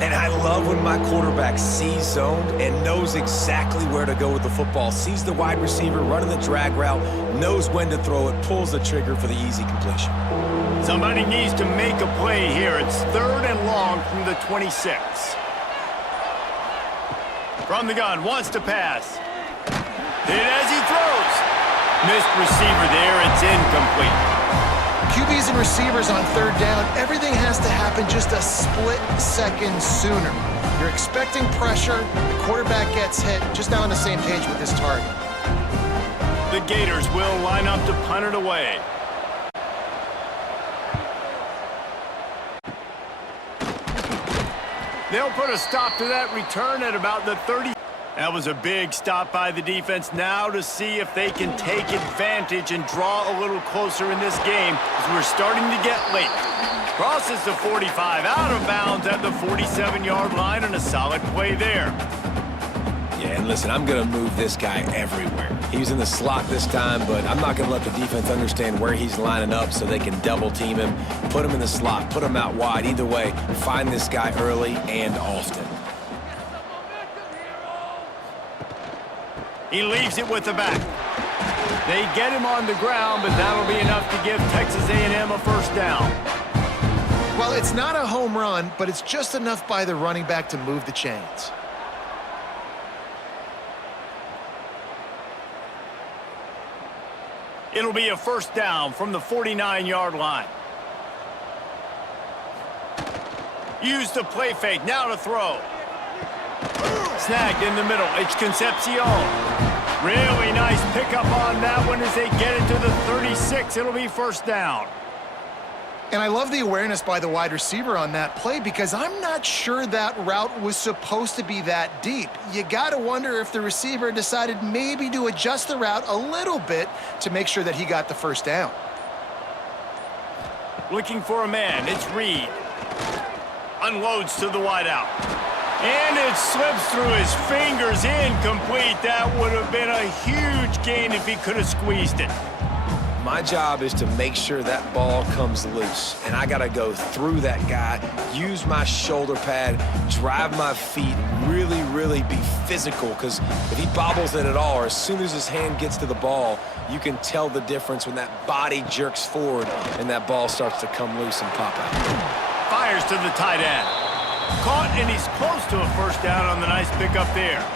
And I love when my quarterback sees zoned and knows exactly where to go with the football. Sees the wide receiver running the drag route, knows when to throw it, pulls the trigger for the easy completion. Somebody needs to make a play here. It's 3rd and long from the 26. From the gun, wants to pass. Hit as he throws. Missed receiver there, it's incomplete. QBs and receivers on 3rd down, everything has to happen just a split second sooner. You're expecting pressure, the quarterback gets hit, just not on the same page with this target. The Gators will line up to punt it away. They'll put a stop to that return at about the 30. That was a big stop by the defense. Now to see if they can take advantage and draw a little closer in this game as we're starting to get late. Crosses the 45, out of bounds at the 47-yard line, and a solid play there. Yeah, and listen, I'm going to move this guy everywhere. He's in the slot this time, but I'm not going to let the defense understand where he's lining up so they can double team him, put him in the slot, put him out wide. Either way, find this guy early and often. He leaves it with the back. They get him on the ground, but that'll be enough to give Texas A&M a first down. Well, it's not a home run, but it's just enough by the running back to move the chains. It'll be a first down from the 49-yard line. Use the play fake, now to throw. Snagged in the middle, it's Concepcion. Really nice pickup on that one as they get it to the 36. It'll be first down. And I love the awareness by the wide receiver on that play because I'm not sure that route was supposed to be that deep. You got to wonder if the receiver decided maybe to adjust the route a little bit to make sure that he got the first down. Looking for a man, it's Reed. Unloads to the wideout. And it slips through his fingers, incomplete. That would have been a huge gain if he could have squeezed it. My job is to make sure that ball comes loose, and I got to go through that guy, use my shoulder pad, drive my feet, really, really be physical, because if he bobbles it at all, or as soon as his hand gets to the ball, you can tell the difference when that body jerks forward and that ball starts to come loose and pop out. Fires to the tight end. Caught, and he's close to a first down on the nice pickup there.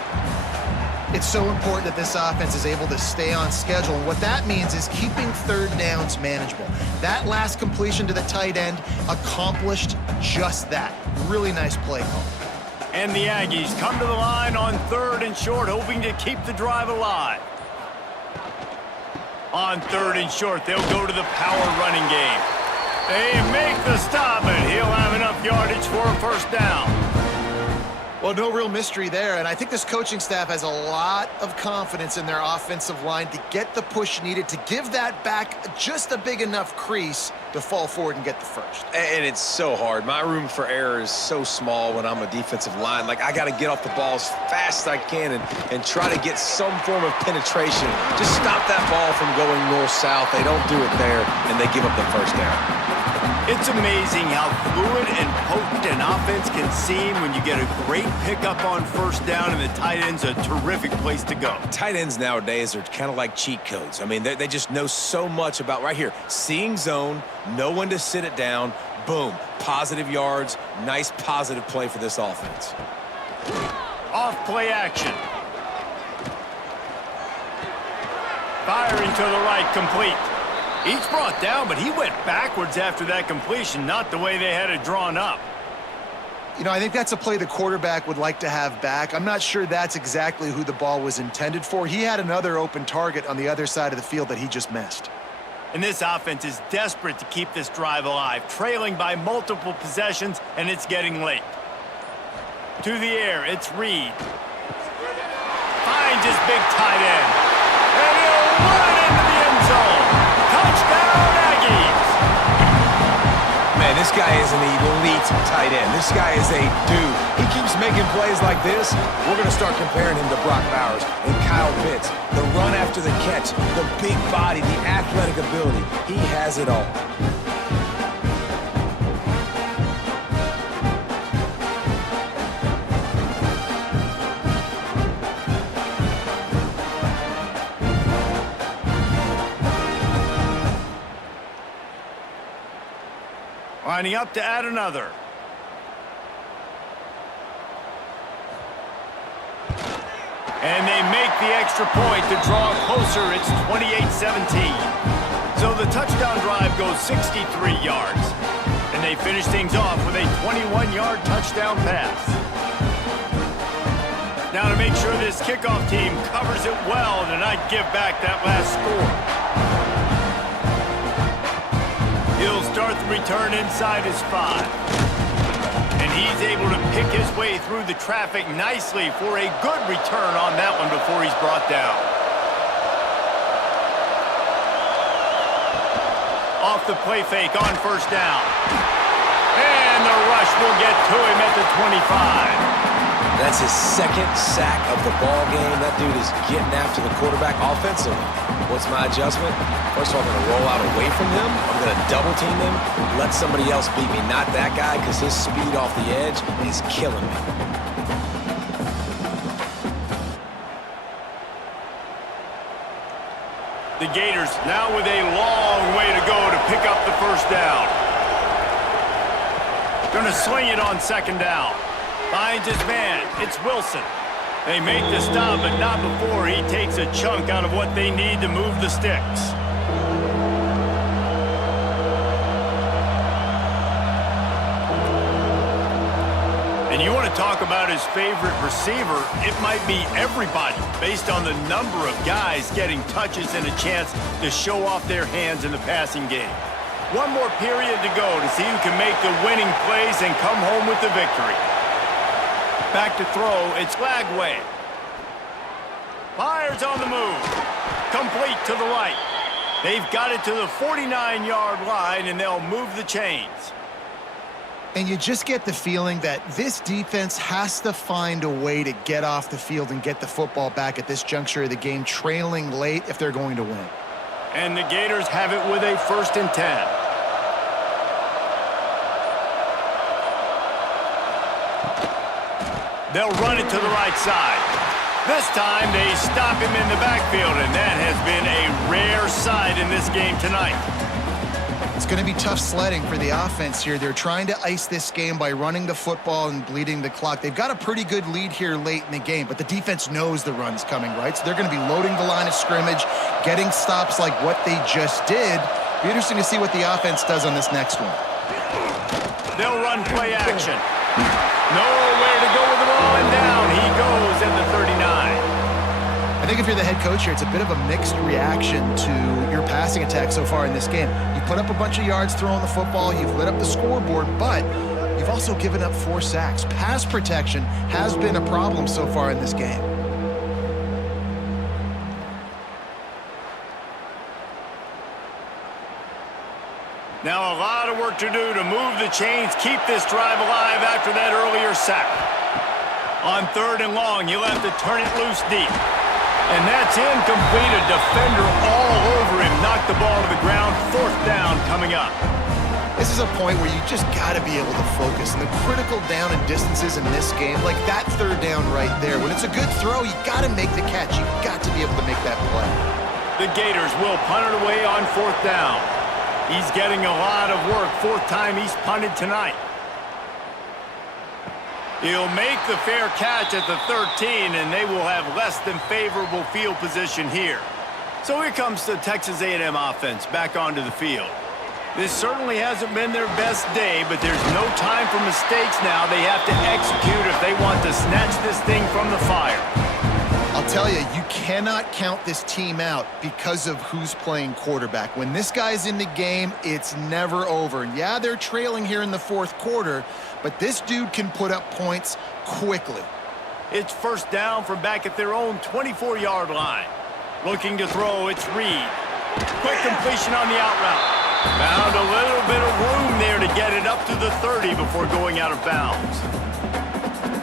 It's so important that this offense is able to stay on schedule. And what that means is keeping 3rd downs manageable. That last completion to the tight end accomplished just that. Really nice play call. And the Aggies come to the line on 3rd and short, hoping to keep the drive alive. On 3rd and short, they'll go to the power running game. They make the stop, and he'll have enough yardage for a first down. Well, no real mystery there, and I think this coaching staff has a lot of confidence in their offensive line to get the push needed to give that back just a big enough crease to fall forward and get the first. And it's so hard. My room for error is so small when I'm a defensive line. Like, I got to get off the ball as fast as I can and try to get some form of penetration. Just stop that ball from going north-south. They don't do it there, and they give up the first down. It's amazing how fluid and potent an offense can seem when you get a great pickup on first down, and the tight end's a terrific place to go. Tight ends nowadays are kind of like cheat codes. I mean, they just know so much about right here. Seeing zone, know when to sit it down, boom, positive yards, nice positive play for this offense. Off play action. Firing to the right, complete. Each brought down, but he went backwards after that completion, not the way they had it drawn up. You know, I think that's a play the quarterback would like to have back. I'm not sure that's exactly who the ball was intended for. He had another open target on the other side of the field that he just missed. And this offense is desperate to keep this drive alive, trailing by multiple possessions, and it's getting late. To the air, it's Reed. Finds his big tight end. And he'll run into the end zone. Touchdown, Aggies! Man, this guy is an elite tight end. This guy is a dude. He keeps making plays like this. We're going to start comparing him to Brock Bowers and Kyle Pitts. The run after the catch, the big body, the athletic ability. He has it all. Lining up to add another. And they make the extra point to draw closer. It's 28-17. So the touchdown drive goes 63 yards. And they finish things off with a 21-yard touchdown pass. Now to make sure this kickoff team covers it well to not give back that last score. He'll start the return inside his 5. And he's able to pick his way through the traffic nicely for a good return on that one before he's brought down. Off the play fake on first down. And the rush will get to him at the 25. That's his second sack of the ball game. That dude is getting after the quarterback offensively. What's my adjustment? First of all, I'm going to roll out away from him. I'm going to double team him, let somebody else beat me, not that guy, because his speed off the edge is killing me. The Gators now with a long way to go to pick up the first down. Going to sling it on second down. Finds his man. It's Wilson. They make the stop, but not before he takes a chunk out of what they need to move the sticks. And you want to talk about his favorite receiver, it might be everybody based on the number of guys getting touches and a chance to show off their hands in the passing game. One more period to go to see who can make the winning plays and come home with the victory. Back to throw, it's Lagway. Fires on the move. Complete to the right. They've got it to the 49-yard line, and they'll move the chains. And you just get the feeling that this defense has to find a way to get off the field and get the football back at this juncture of the game, trailing late if they're going to win. And the Gators have it with a 1st and 10. They'll run it to the right side. This time they stop him in the backfield, and that has been a rare sight in this game tonight. It's going to be tough sledding for the offense here. They're trying to ice this game by running the football and bleeding the clock. They've got a pretty good lead here late in the game, but the defense knows the run's coming, right? So they're going to be loading the line of scrimmage, getting stops like what they just did. Be interesting to see what the offense does on this next one. They'll run play action. Nowhere to go with the ball, and down he goes at the 39. I think if you're the head coach here, it's a bit of a mixed reaction to your passing attack so far in this game. You put up a bunch of yards throwing the football, you've lit up the scoreboard, but you've also given up 4 sacks. Pass protection has been a problem so far in this game. Now a lot of work to do to move the chains, keep this drive alive after that earlier sack. On 3rd and long, you'll have to turn it loose deep. And that's incomplete. A defender all over him. Knocked the ball to the ground. 4th down coming up. This is a point where you just got to be able to focus. And the critical down and distances in this game, like that 3rd down right there, when it's a good throw, you got to make the catch. You've got to be able to make that play. The Gators will punt it away on 4th down. He's getting a lot of work. 4th time he's punted tonight. He'll make the fair catch at the 13, and they will have less than favorable field position here. So here comes the Texas A&M offense back onto the field. This certainly hasn't been their best day, but there's no time for mistakes now. They have to execute if they want to snatch this thing from the fire. I'll tell you, you cannot count this team out because of who's playing quarterback. When this guy's in the game, it's never over. And yeah, they're trailing here in the fourth quarter, but this dude can put up points quickly. It's first down from back at their own 24-yard line. Looking to throw, it's Reed. Quick completion on the out route. Found a little bit of room there to get it up to the 30 before going out of bounds.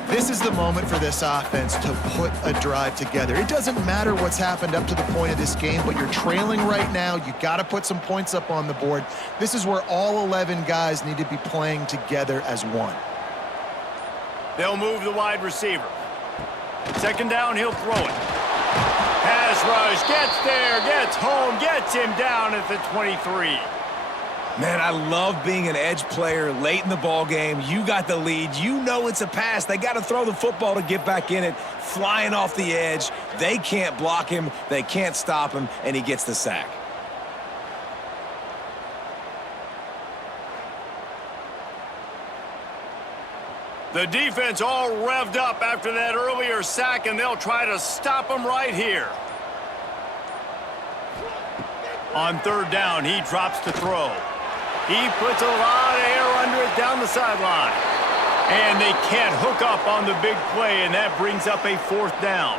This is the moment for this offense to put a drive together. It doesn't matter what's happened up to the point of this game, but you're trailing right now. You got to put some points up on the board. This is where all 11 guys need to be playing together as one. They'll move the wide receiver. Second down, he'll throw it. Pass rush, gets there, gets home, gets him down at the 23. Man, I love being an edge player late in the ball game. You got the lead. You know it's a pass. They got to throw the football to get back in it. Flying off the edge. They can't block him. They can't stop him, and he gets the sack. The defense all revved up after that earlier sack, and they'll try to stop him right here. On third down, he drops to throw. He puts a lot of air under it down the sideline. And they can't hook up on the big play, and that brings up a fourth down.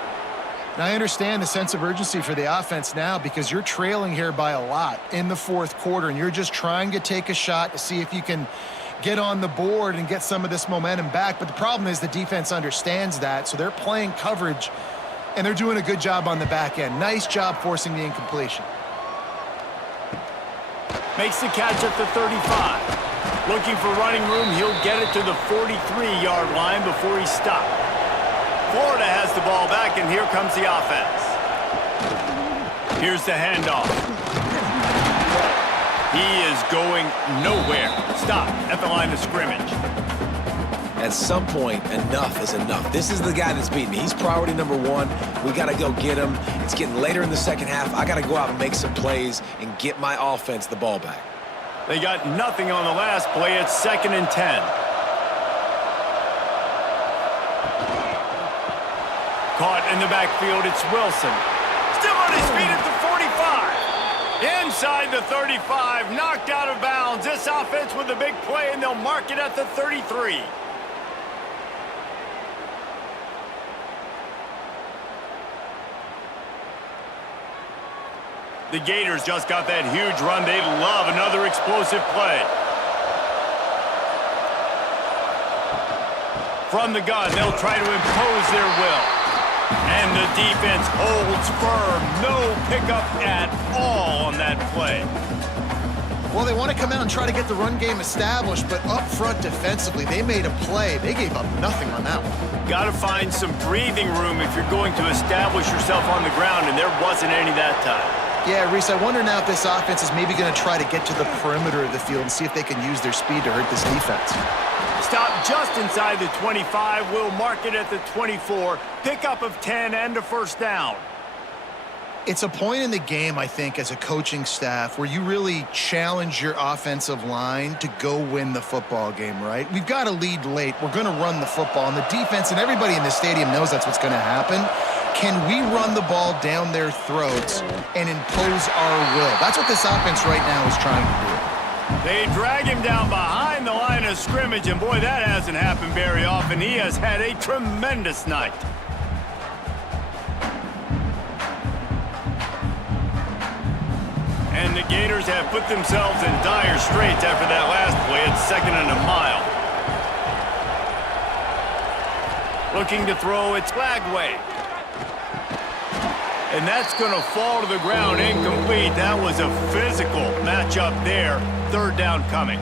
Now, I understand the sense of urgency for the offense now because you're trailing here by a lot in the fourth quarter, and you're just trying to take a shot to see if you can get on the board and get some of this momentum back. But the problem is the defense understands that, so they're playing coverage, and they're doing a good job on the back end. Nice job forcing the incompletion. Makes the catch at the 35. Looking for running room, he'll get it to the 43-yard line before he's stopped. Florida has the ball back, and here comes the offense. Here's the handoff. He is going nowhere. Stop at the line of scrimmage. At some point, enough is enough. This is the guy that's beating me. He's priority number one. We got to go get him. It's getting later in the second half. I got to go out and make some plays and get my offense the ball back. They got nothing on the last play. It's 2nd and 10. Caught in the backfield, it's Wilson. Still on his feet at the 45. Inside the 35, knocked out of bounds. This offense with a big play, and they'll mark it at the 33. The Gators just got that huge run. They'd love another explosive play. From the gun, they'll try to impose their will. And the defense holds firm. No pickup at all on that play. Well, they want to come out and try to get the run game established, but up front defensively, they made a play. They gave up nothing on that one. Got to find some breathing room if you're going to establish yourself on the ground, and there wasn't any that time. Yeah, Reese, I wonder now if this offense is maybe going to try to get to the perimeter of the field and see if they can use their speed to hurt this defense. Stop just inside the 25. We'll mark it at the 24. Pickup of 10 and a first down. It's a point in the game, I think, as a coaching staff where you really challenge your offensive line to go win the football game, right? We've got to lead late. We're going to run the football. And the defense and everybody in the stadium knows that's what's going to happen. Can we run the ball down their throats and impose our will? That's what this offense right now is trying to do. They drag him down behind the line of scrimmage, and boy, that hasn't happened very often. He has had a tremendous night. And the Gators have put themselves in dire straits after that last play. It's 2nd and a mile. Looking to throw, it's Flagway. And that's going to fall to the ground incomplete. That was a physical matchup there. 3rd down coming.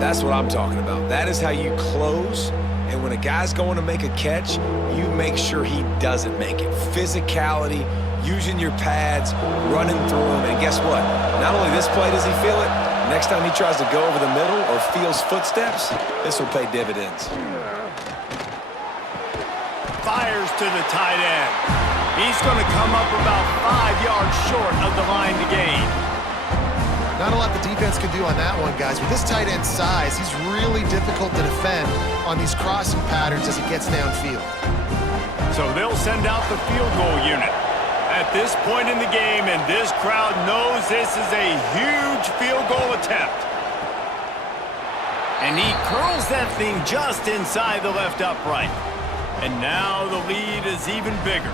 That's what I'm talking about. That is how you close. And when a guy's going to make a catch, you make sure he doesn't make it. Physicality, using your pads, running through them. And guess what? Not only this play does he feel it, next time he tries to go over the middle or feels footsteps, this will pay dividends. Fires to the tight end. He's going to come up about 5 yards short of the line to gain. Not a lot the defense can do on that one, guys. With this tight end size, he's really difficult to defend on these crossing patterns as he gets downfield. So they'll send out the field goal unit. At this point in the game, and this crowd knows this is a huge field goal attempt. And he curls that thing just inside the left upright. And now the lead is even bigger.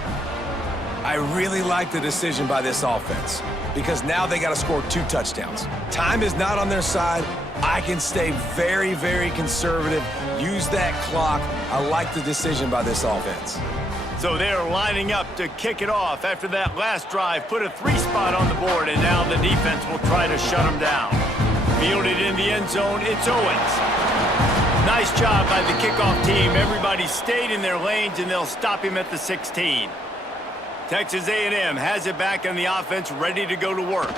I really like the decision by this offense because now they got to score 2 touchdowns. Time is not on their side. I can stay very, very conservative, use that clock. I like the decision by this offense. So they're lining up to kick it off after that last drive, put a 3 spot on the board, and now the defense will try to shut them down. Fielded in the end zone, it's Owens. Nice job by the kickoff team. Everybody stayed in their lanes, and they'll stop him at the 16. Texas A&M has it back on the offense, ready to go to work.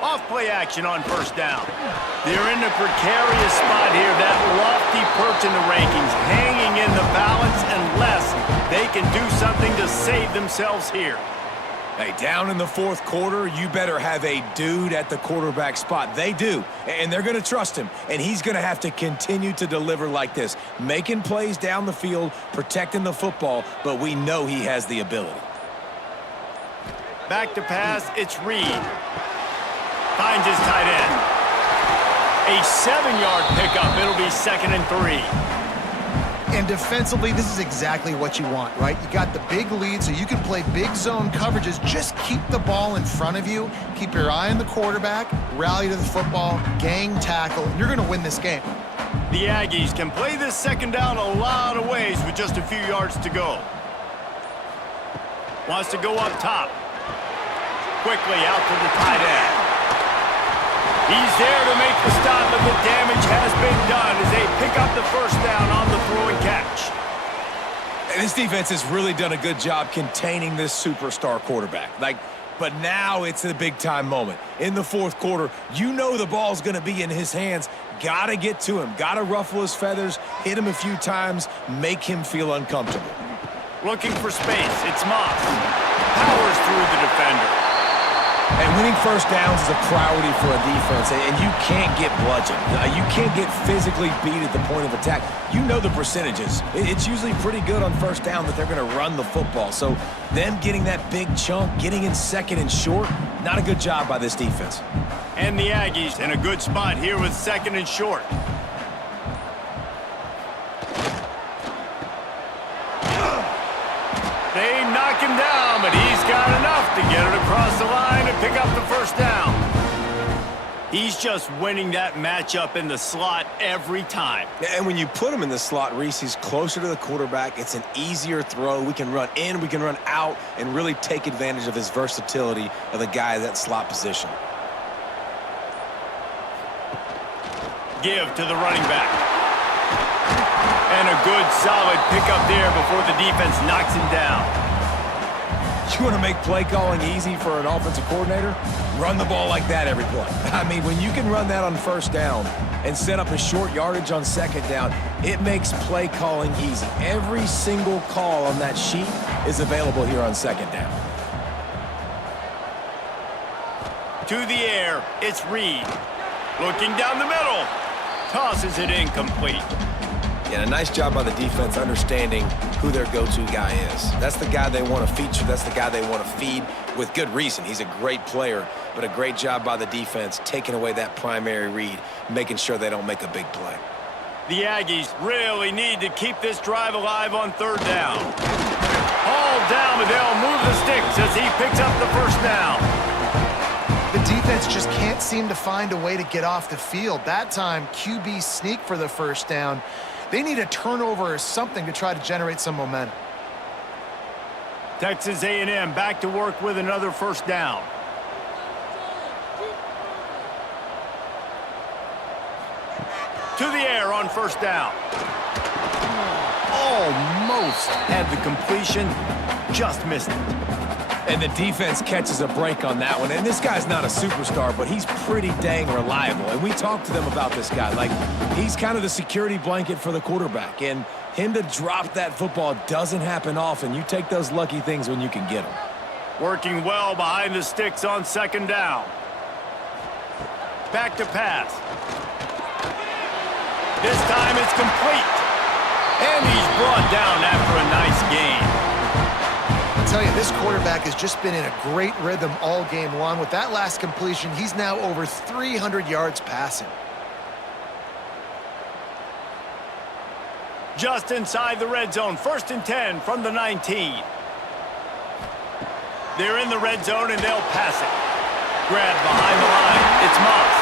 Off-play action on first down. They're in a precarious spot here, that lofty perch in the rankings, hanging in the balance unless they can do something to save themselves here. Hey, down in the 4th quarter, you better have a dude at the quarterback spot. They do, and they're going to trust him, and he's going to have to continue to deliver like this, making plays down the field, protecting the football, but we know he has the ability. Back to pass, it's Reed. Finds his tight end. A 7-yard pickup. It'll be 2nd and 3. And defensively, this is exactly what you want, right? You got the big lead, so you can play big zone coverages. Just keep the ball in front of you. Keep your eye on the quarterback. Rally to the football. Gang tackle. And you're going to win this game. The Aggies can play this 2nd down a lot of ways with just a few yards to go. Wants to go up top. Quickly out to the tight end. He's there to make the stop, but the damage has been done as they pick up the first down on the throw and catch. And this defense has really done a good job containing this superstar quarterback. But now it's a big-time moment. In the 4th quarter, you know the ball's going to be in his hands. Got to get to him. Got to ruffle his feathers, hit him a few times, make him feel uncomfortable. Looking for space. It's Moss. Powers through the defender. And winning first downs is a priority for a defense, and you can't get bludgeoned. You can't get physically beat at the point of attack. You know the percentages. It's usually pretty good on first down that they're going to run the football. So them getting that big chunk, getting in 2nd and short, not a good job by this defense. And the Aggies in a good spot here with 2nd and short. They knock him down, but he's got enough to get it across the line and pick up the first down. He's just winning that matchup in the slot every time. And when you put him in the slot, Reese, he's closer to the quarterback. It's an easier throw. We can run in, we can run out, and really take advantage of his versatility of the guy at that slot position. Give to the running back. And a good, solid pickup there before the defense knocks him down. You want to make play calling easy for an offensive coordinator? Run the ball like that every play. I mean, when you can run that on first down and set up a short yardage on 2nd down, it makes play calling easy. Every single call on that sheet is available here on 2nd down. To the air, it's Reed. Looking down the middle. Tosses it incomplete. Yeah, a nice job by the defense understanding who their go-to guy is. That's the guy they want to feature. That's the guy they want to feed with good reason. He's a great player, but a great job by the defense taking away that primary read, making sure they don't make a big play. The Aggies really need to keep this drive alive on 3rd down. All down, but they'll move the sticks as he picks up the first down. The defense just can't seem to find a way to get off the field. That time, QB sneak for the first down. They need a turnover or something to try to generate some momentum. Texas A&M back to work with another first down. To the air on first down. Almost had the completion, just missed it. And the defense catches a break on that one. And this guy's not a superstar, but he's pretty dang reliable. And we talked to them about this guy. Like, he's kind of the security blanket for the quarterback. And him to drop that football doesn't happen often. You take those lucky things when you can get them. Working well behind the sticks on second down. Back to pass. This time it's complete. And he's brought down after a nice gain. I tell you, this quarterback has just been in a great rhythm all game long. With that last completion, he's now over 300 yards passing. Just inside the red zone, 1st and 10 from the 19. They're in the red zone and they'll pass it. Grab behind the line, it's Moss.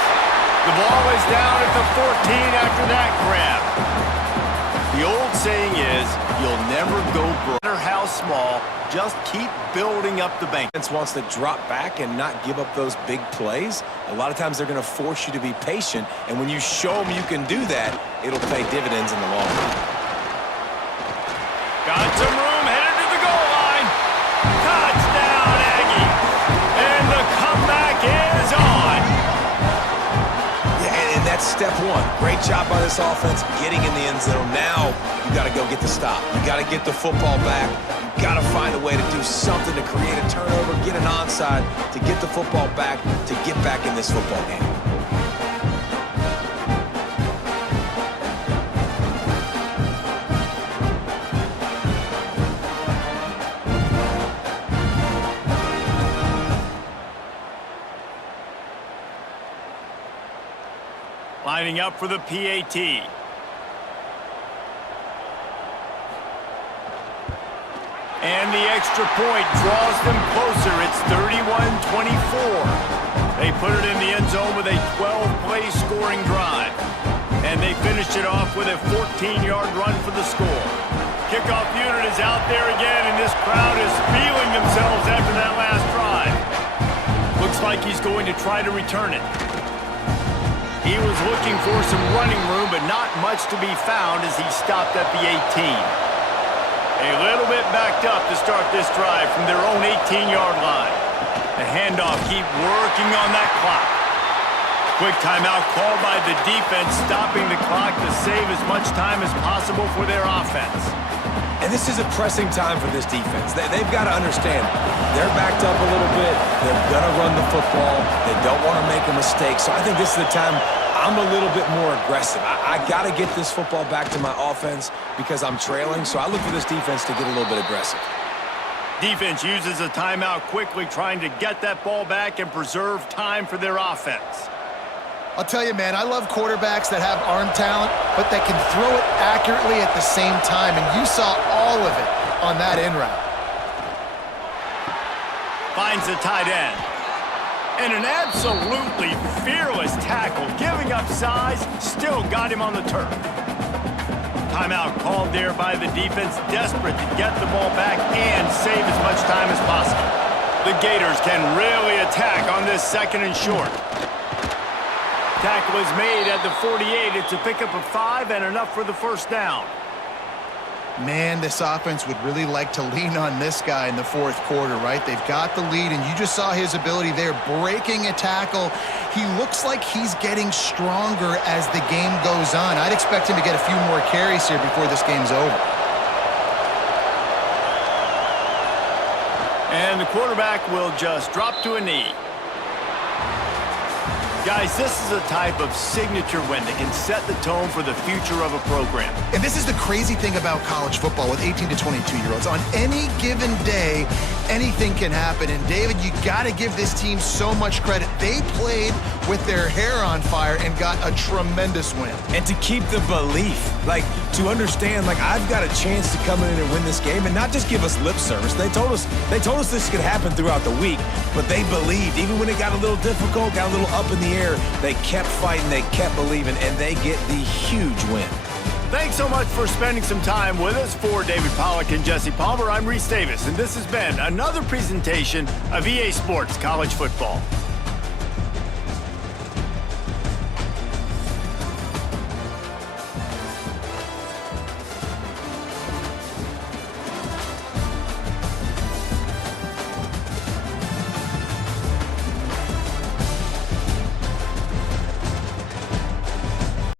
The ball is down at the 14 after that grab. The old saying is, you'll never go broke. No matter how small, just keep building up the bank. Defense wants to drop back and not give up those big plays. A lot of times they're going to force you to be patient, and when you show them you can do that, it'll pay dividends in the long run. Got some room, headed to the goal line. Touchdown, Aggie. And the comeback is on. Yeah, and that's step one. Great job by this offense getting in the end zone. Now you got to go get the stop. You got to get the football back. You got to find a way to do something to create a turnover, get an onside, to get the football back, to get back in this football game. Lining up for the PAT. And the extra point draws them closer. It's 31-24. They put it in the end zone with a 12-play scoring drive. And they finished it off with a 14-yard run for the score. Kickoff unit is out there again, and this crowd is feeling themselves after that last drive. Looks like he's going to try to return it. He was looking for some running room, but not much to be found as he stopped at the 18. A little bit backed up to start this drive from their own 18-yard line. The handoff keep working on that clock. Quick timeout called by the defense, stopping the clock to save as much time as possible for their offense. And this is a pressing time for this defense. They've got to understand, they're backed up a little bit. They're going to run the football. They don't want to make a mistake. So I think this is the time I'm a little bit more aggressive. I got to get this football back to my offense because I'm trailing. So I look for this defense to get a little bit aggressive. Defense uses a timeout quickly, trying to get that ball back and preserve time for their offense. I'll tell you, man, I love quarterbacks that have arm talent, but that can throw it accurately at the same time, and you saw all of it on that in route. Finds the tight end. And an absolutely fearless tackle, giving up size, still got him on the turf. Timeout called there by the defense, desperate to get the ball back and save as much time as possible. The Gators can really attack on this 2nd and short. Tackle is made at the 48. It's a pickup of 5 and enough for the first down. Man, this offense would really like to lean on this guy in the 4th quarter, right? They've got the lead, and you just saw his ability there, breaking a tackle. He looks like he's getting stronger as the game goes on. I'd expect him to get a few more carries here before this game's over. And the quarterback will just drop to a knee. Guys, this is a type of signature win that can set the tone for the future of a program. And this is the crazy thing about college football with 18 to 22-year-olds. On any given day, anything can happen. And, David, you got to give this team so much credit. They played with their hair on fire and got a tremendous win. And to keep the belief, like, to understand, like, I've got a chance to come in and win this game and not just give us lip service. They told us this could happen throughout the week, but they believed. Even when it got a little difficult, got a little up in the air, they kept fighting, they kept believing, and they get the huge win. Thanks so much for spending some time with us. For David Pollack and Jesse Palmer, I'm Reese Davis, and this has been another presentation of EA Sports College Football.